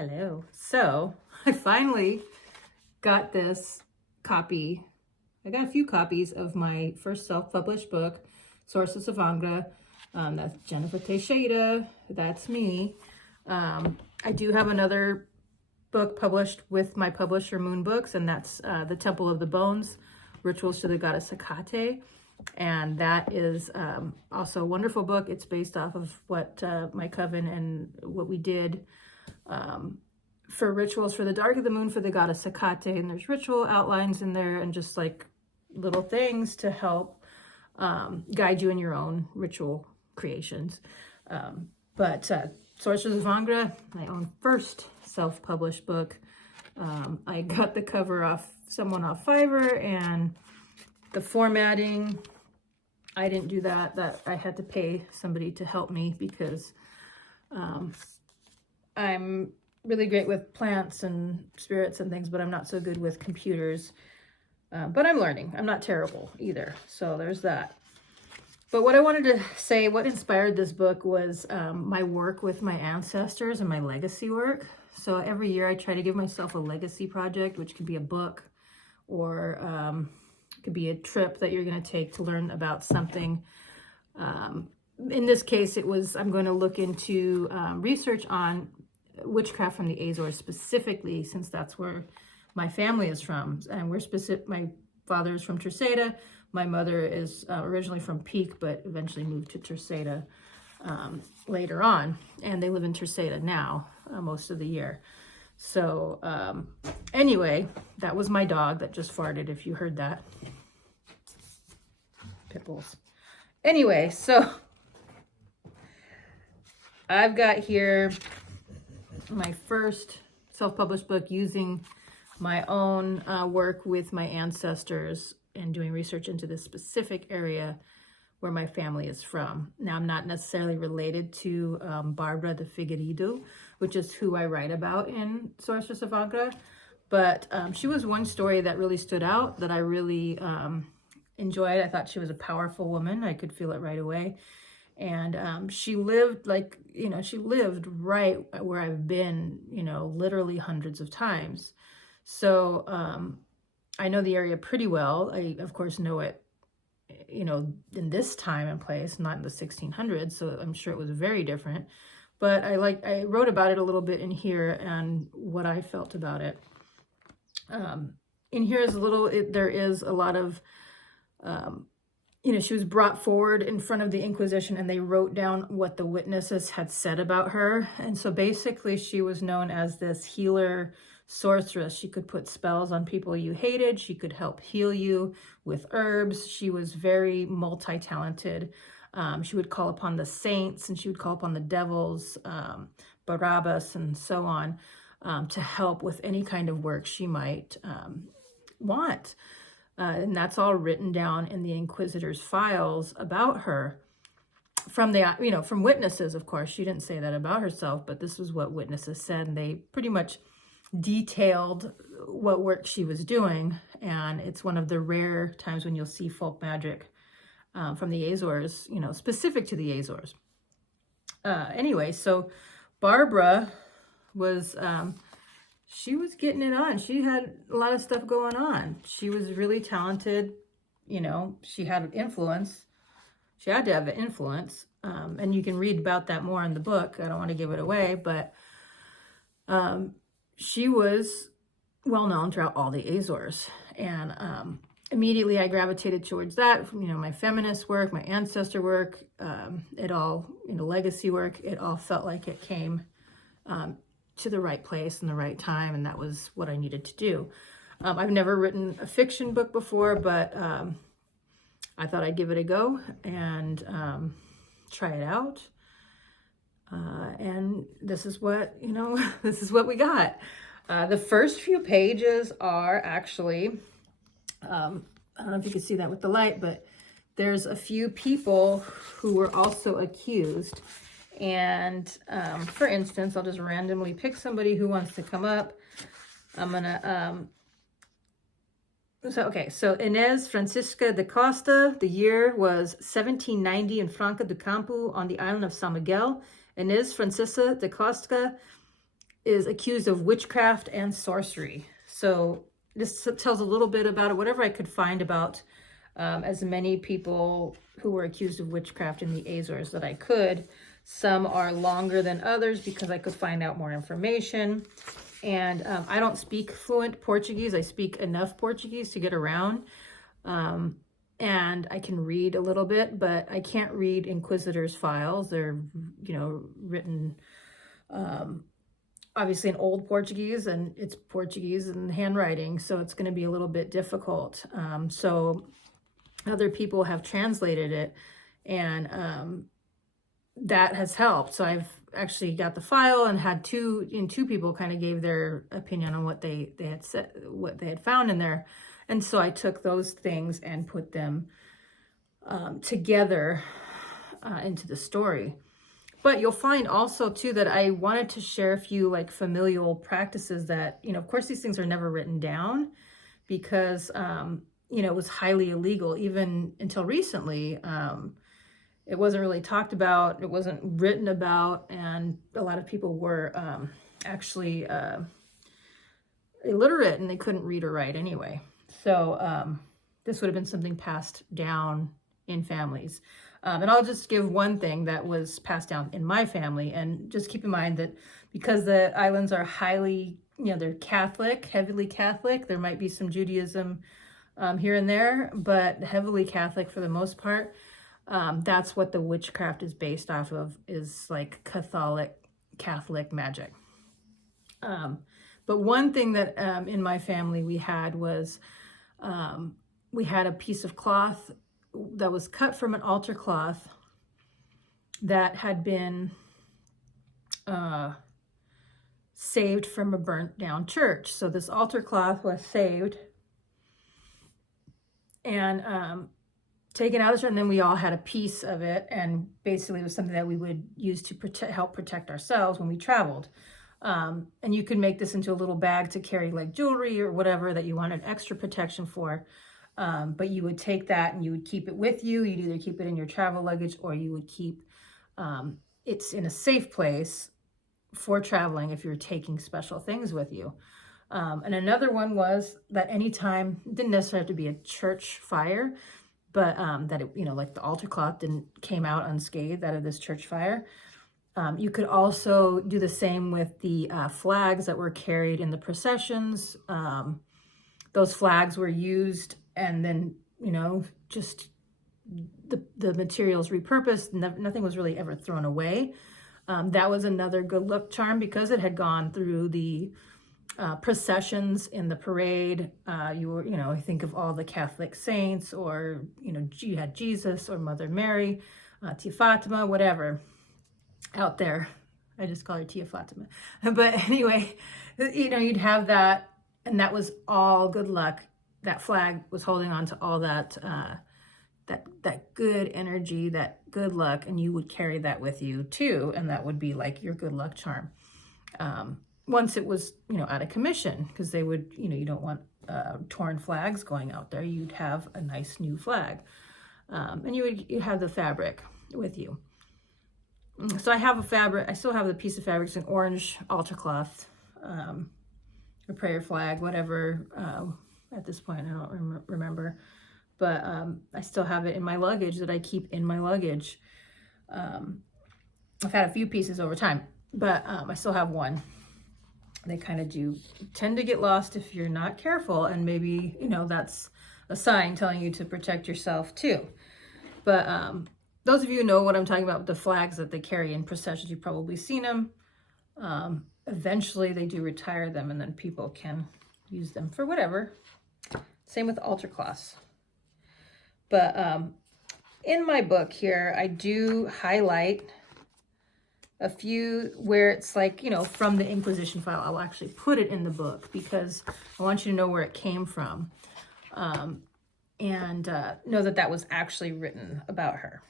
Hello. So I finally got this copy. I got a few copies of my first self-published book, Sorceress of Angra. That's Jennifer Teixeira. That's me. I do have another book published with my publisher, Moon Books, and that's The Temple of the Bones, Rituals to the Goddess Hecate. And that is also a wonderful book. It's based off of what my coven and what we did for rituals for the dark of the moon for the goddess Hecate. And there's ritual outlines in there and just like little things to help guide you in your own ritual creations. But Sorceress of Angra, my own first self-published book. I got the cover off someone off Fiverr, and the formatting, I didn't do that. That I had to pay somebody to help me because I'm really great with plants and spirits and things, but I'm not so good with computers. But I'm learning. I'm not terrible either. So there's that. But what I wanted to say, what inspired this book was my work with my ancestors and my legacy work. So every year I try to give myself a legacy project, which could be a book or it could be a trip that you're going to take to learn about something. In this case, it was, I'm going to look into research on witchcraft from the Azores specifically, since that's where my family is from. And we're specific, my father is from Teixeira. My mother is originally from Peak, but eventually moved to Teixeira later on. And they live in Teixeira now, most of the year. So anyway, that was my dog that just farted, if you heard that. Pitbulls. Anyway, so I've got here my first self-published book using my own work with my ancestors and doing research into this specific area where my family is from. Now, I'm not necessarily related to Barbara de Figueiredo, which is who I write about in Sorceress of Angra, but she was one story that really stood out that I really enjoyed. I thought she was a powerful woman. I could feel it right away. And she lived she lived right where I've been, literally hundreds of times. So I know the area pretty well. I, of course, know it, in this time and place, not in the 1600s. So I'm sure it was very different. But I wrote about it a little bit in here and what I felt about it. In here is there is a lot of, she was brought forward in front of the Inquisition and they wrote down what the witnesses had said about her. And so basically she was known as this healer sorceress. She could put spells on people you hated. She could help heal you with herbs. She was very multi-talented. She would call upon the saints and she would call upon the devils, Barabbas and so on, to help with any kind of work she might want. And that's all written down in the Inquisitor's files about her from from witnesses, of course. She didn't say that about herself, but this was what witnesses said. And they pretty much detailed what work she was doing. And it's one of the rare times when you'll see folk magic from the Azores, specific to the Azores. Anyway, so Barbara was... she was getting it on. She had a lot of stuff going on. She was really talented. She had influence. She had to have an influence. And you can read about that more in the book. I don't want to give it away, but she was well known throughout all the Azores. And immediately I gravitated towards that. My feminist work, my ancestor work, it all, legacy work, it all felt like it came to the right place and the right time, and that was what I needed to do. I've never written a fiction book before, but I thought I'd give it a go and try it out. And this is what, this is what we got. The first few pages are actually, I don't know if you can see that with the light, but there's a few people who were also accused. And for instance, I'll just randomly pick somebody who wants to come up. I'm gonna, so Inez Francisca de Costa, the year was 1790 in Franca do Campo on the island of San Miguel. Inez Francisca de Costa is accused of witchcraft and sorcery. So this tells a little bit about it, whatever I could find about as many people who were accused of witchcraft in the Azores that I could. Some are longer than others because I could find out more information. And I don't speak fluent Portuguese. I speak enough Portuguese to get around. And I can read a little bit, but I can't read inquisitors' files. They're, written obviously in Old Portuguese, and it's Portuguese and handwriting, so it's going to be a little bit difficult. So other people have translated it, and that has helped. So I've actually got the file and had two people kind of gave their opinion on what they had said, what they had found in there. And so I took those things and put them together into the story. But you'll find also too that I wanted to share a few like familial practices that, of course these things are never written down because, it was highly illegal even until recently. It wasn't really talked about, it wasn't written about, and a lot of people were actually illiterate and they couldn't read or write anyway. So this would have been something passed down in families. And I'll just give one thing that was passed down in my family. And just keep in mind that because the islands are highly, they're Catholic, heavily Catholic, there might be some Judaism here and there, but heavily Catholic for the most part. That's what the witchcraft is based off of, is like Catholic magic. But one thing that in my family we had was we had a piece of cloth that was cut from an altar cloth that had been saved from a burnt down church. So this altar cloth was saved and taken out of the church, and then we all had a piece of it, and basically it was something that we would use to help protect ourselves when we traveled. And you could make this into a little bag to carry like jewelry or whatever that you wanted extra protection for. But you would take that and you would keep it with you. You'd either keep it in your travel luggage or you would keep it's in a safe place for traveling if you're taking special things with you. And another one was that anytime, it didn't necessarily have to be a church fire, but that it, like the altar cloth came out unscathed out of this church fire. You could also do the same with the flags that were carried in the processions. Those flags were used and then, just the materials repurposed. Nothing was really ever thrown away. That was another good luck charm because it had gone through the processions in the parade. You were, I think of all the Catholic saints, or, you had Jesus or Mother Mary, Tia Fatima, whatever out there. I just call her Tia Fatima. But anyway, you'd have that, and that was all good luck. That flag was holding on to all that that good energy, that good luck, and you would carry that with you too, and that would be like your good luck charm. Once it was, out of commission, because they would, you don't want torn flags going out there. You'd have a nice new flag, and you'd have the fabric with you. So I have a fabric. I still have the piece of fabric. It's an orange altar cloth, a prayer flag, whatever. At this point, I don't remember, but I still have it in my luggage that I keep in my luggage. I've had a few pieces over time, but I still have one. They kind of do tend to get lost if you're not careful, and maybe, that's a sign telling you to protect yourself too. But those of you who know what I'm talking about with the flags that they carry in processions, you've probably seen them. Eventually they do retire them, and then people can use them for whatever. Same with altar cloths. But in my book here, I do highlight a few where it's like, from the Inquisition file. I'll actually put it in the book because I want you to know where it came from. And know that was actually written about her.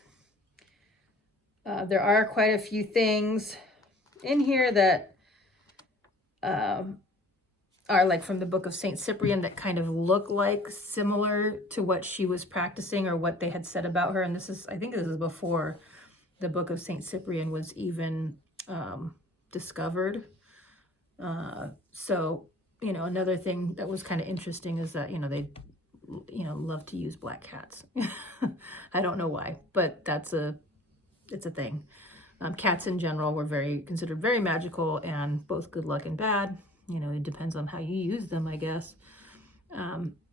There are quite a few things in here that are like from the book of Saint Cyprian that kind of look like similar to what she was practicing or what they had said about her. And I think this is before the book of Saint Cyprian was even discovered. So, another thing that was kind of interesting is that, they, love to use black cats. I don't know why, but it's a thing. Cats in general were considered very magical and both good luck and bad. It depends on how you use them, I guess.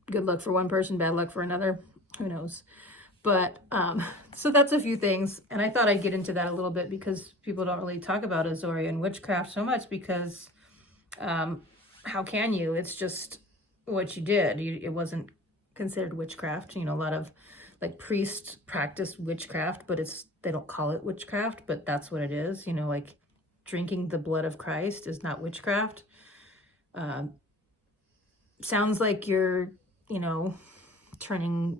Good luck for one person, bad luck for another. Who knows? But so that's a few things. And I thought I'd get into that a little bit because people don't really talk about Azorian witchcraft so much because how can you? It's just what you did. It wasn't considered witchcraft. A lot of like priests practice witchcraft, but they don't call it witchcraft, but that's what it is. Like drinking the blood of Christ is not witchcraft. Sounds like you're, turning,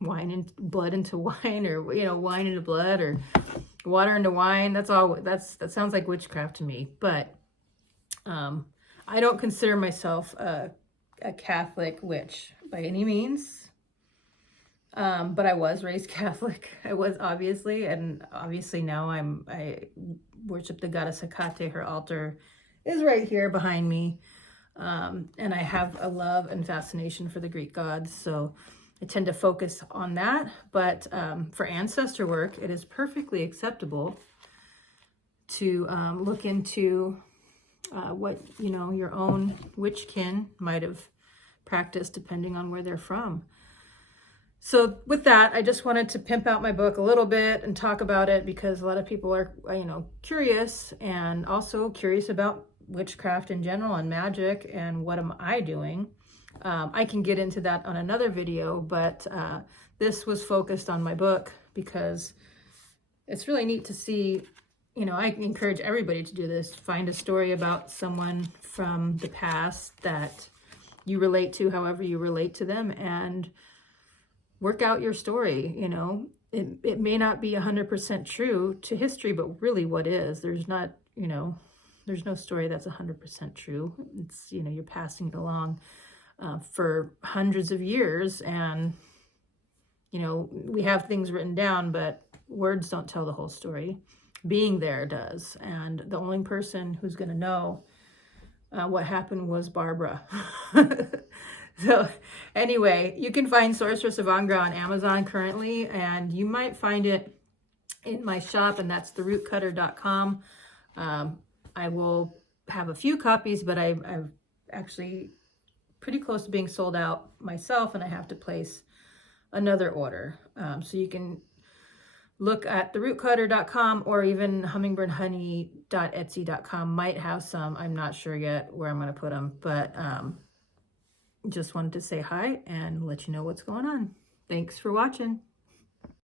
wine and blood into wine, or wine into blood, or water into wine. That sounds like witchcraft to me. But I don't consider myself a Catholic witch by any means. But I was raised Catholic. I was obviously now I worship the goddess Hecate. Her altar is right here behind me. And I have a love and fascination for the Greek gods, so I tend to focus on that. But for ancestor work, it is perfectly acceptable to look into what your own witchkin might have practiced depending on where they're from. So with that, I just wanted to pimp out my book a little bit and talk about it because a lot of people are, curious, and also curious about witchcraft in general and magic and what am I doing. I can get into that on another video, but this was focused on my book because it's really neat to see, I encourage everybody to do this. Find a story about someone from the past that you relate to, however you relate to them, and work out your story. It may not be 100% true to history, but really what is? There's not, there's no story that's 100% true. It's, you're passing it along for hundreds of years, and, we have things written down, but words don't tell the whole story. Being there does. And the only person who's going to know what happened was Barbara. So anyway, you can find Sorceress of Angra on Amazon currently, and you might find it in my shop, and that's therootcutter.com. I will have a few copies, but I'm actually pretty close to being sold out myself, and I have to place another order. So you can look at therootcutter.com, or even hummingbirdhoney.etsy.com might have some. I'm not sure yet where I'm going to put them, but just wanted to say hi and let you know what's going on. Thanks for watching.